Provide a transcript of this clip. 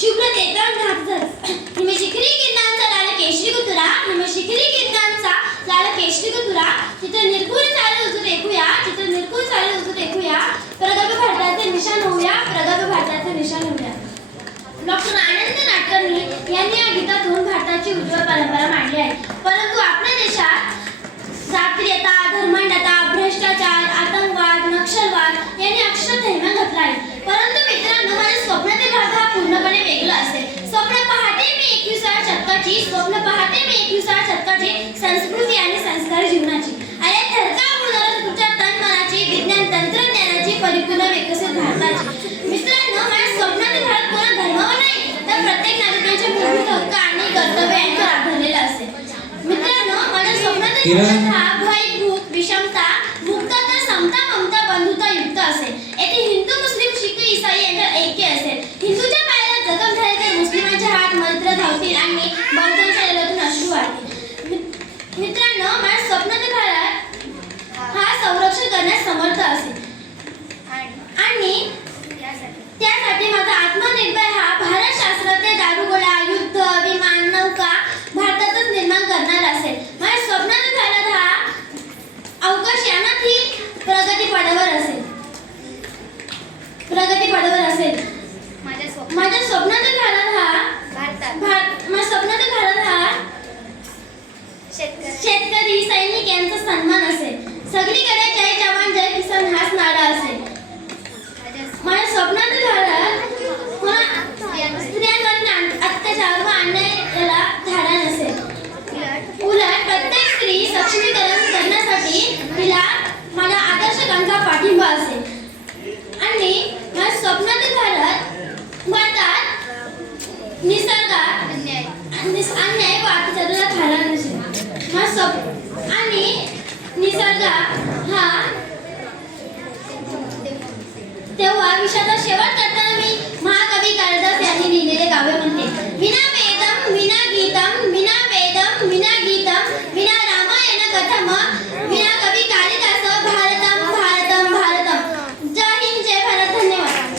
शुभ्रतेतन घातच हिमशिखरी किरणांचा लाल केशरी गुतुरा हिमशिखरी किरणांचा लाल केशरी गुतुरा चित्र निर्गुण चालू उजू ऐकूया चित्र निर्गुण चालू उजू ऐकूया प्रगल्भ भारताचे निशाण होऊया प्रगल्भ भारताचे निशाण होऊया. डॉक्टर आनंद नाडकर्णी यांनी या गीतातून भारताची उज्ज्वल परंपरा मांडली आहे. परंतु आपल्या देशात जातीयता धर्मांधता भ्रष्टाचार आतंकवाद नक्षलवाद यांनी अक्षर थैमान घातला आहे. परंतु मित्रांनो माझ्या स्वप्नातील भाग हा पूर्णपणे वेगळा असेल. स्वप्न पाहते मी 21व्या शतकाची स्वप्न पाहते मी 21व्या शतकाची संस्कृती आणि संस्कार जीवनाची आणि ठरकाव होणाऱ्या तुमच्या तन मनाची विज्ञान तंत्रज्ञानाची परिपूर्ण विकसित भारताची. मित्रांनो माझ्या स्वप्नातील भारत कोणा धर्मावर नाही तर प्रत्येक नागरिकांचे मूलभूत हक्क आणि कर्तव्य यांच्यावर आधारलेला असेल. मित्रांनो माझ्या स्वप्नातील भारत हा भय भूत विषमता मुक्तता समता ममता बंधुता युक्त असेल. येथे हिंदू मुस्लिम शीख ईसाई यांच्यात ऐक्य असेल. हिंदूच्या पायाला जखम झाली तर मुस्लिमांचे हात मंत्र धावतील आणि बौद्धांच्या डोळ्यातून अश्रू वाहतील. मित्रांनो माझ्या स्वप्नातील भारत हा संरक्षण करण्यास समर्थ असेल आणि त्यासाठी माझा आत्मनिर्भर हा भारत शास्त्रज्ञ दारुगोळा युद्ध विमान नौका भारतातच निर्माण करणार असेल. माझ्या स्वप्नातील भारत हा अवकाशयानातही प्रगती पदावर असेल प्रगती पदावर असेल. माझ्या स्वप्नातील भारत माझ्या स्वप्नातील भारत हा शेतकरी सैनिक यांचा सन्मान असेल. सगळीकडे जय जवान जय किसान हाच नारा असेल. माझ्या स्वप्नातील भारत स्त्रियांवर अत्याचार व अन्यायाला धाडा नसेल. उलट प्रत्येक स्त्री सक्षमीकरण करण्यासाठी तिला माझ्या आदर्शकांचा पाठिंबा असेल. आणि माझ्या स्वप्नातील भारतात निसर्गात अन्याय व अत्याचाराला थारा नसेल. आणि निसर्ग हा तेव्हा विषयाचा शेवट करताना